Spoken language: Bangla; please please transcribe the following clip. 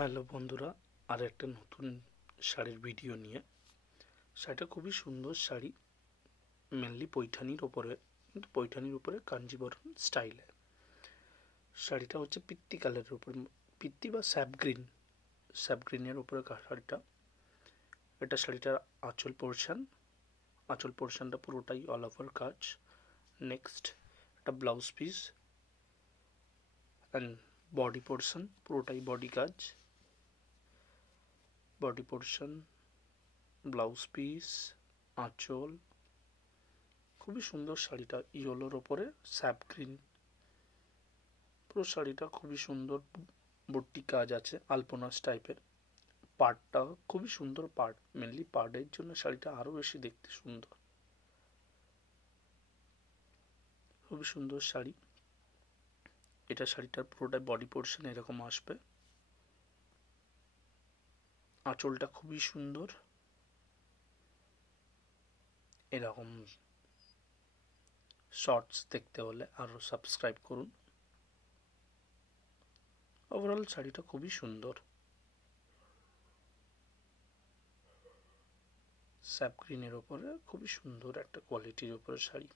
হ্যালো বন্ধুরা, আর একটা নতুন শাড়ির ভিডিও নিয়ে। শাড়িটা খুবই সুন্দর শাড়ি, মেনলি পৈঠানির ওপরে, কিন্তু পৈঠানির উপরে কাঞ্জিবরম স্টাইলে। শাড়িটা হচ্ছে পিত্তি কালারের উপরে, পিত্তি বা স্যাপ গ্রিনের উপরে শাড়িটা। এটা শাড়িটার আঁচল পোর্শনটা পুরোটাই অল ওভার কাজ। নেক্সট একটা blouse piece and body portion পুরোটাই বডি কাজ, বডি পোর্শন, ব্লাউজ পিস, আঁচল। খুবই সুন্দর শাড়িটা, ইয়েলোর ওপরে স্যাপ গ্রিন। পুরো শাড়িটা খুবই সুন্দর, বুটি কাজ আছে আলপনাস টাইপের। পাড়টা খুবই সুন্দর, পাড় মেনলি পাড়ের জন্য শাড়িটা আরো বেশি দেখতে সুন্দর। খুবই সুন্দর শাড়ি এটা। শাড়িটার পুরোটাই বডি পোর্শন এরকম আসবে। আঁচলটা খুবই সুন্দর এরকম। শর্টস দেখতে হলে আরো সাবস্ক্রাইব করুন। ওভারঅল শাড়িটা খুবই সুন্দর, স্যাপ গ্রিনের ওপরে খুবই সুন্দর একটা কোয়ালিটির ওপরে শাড়ি।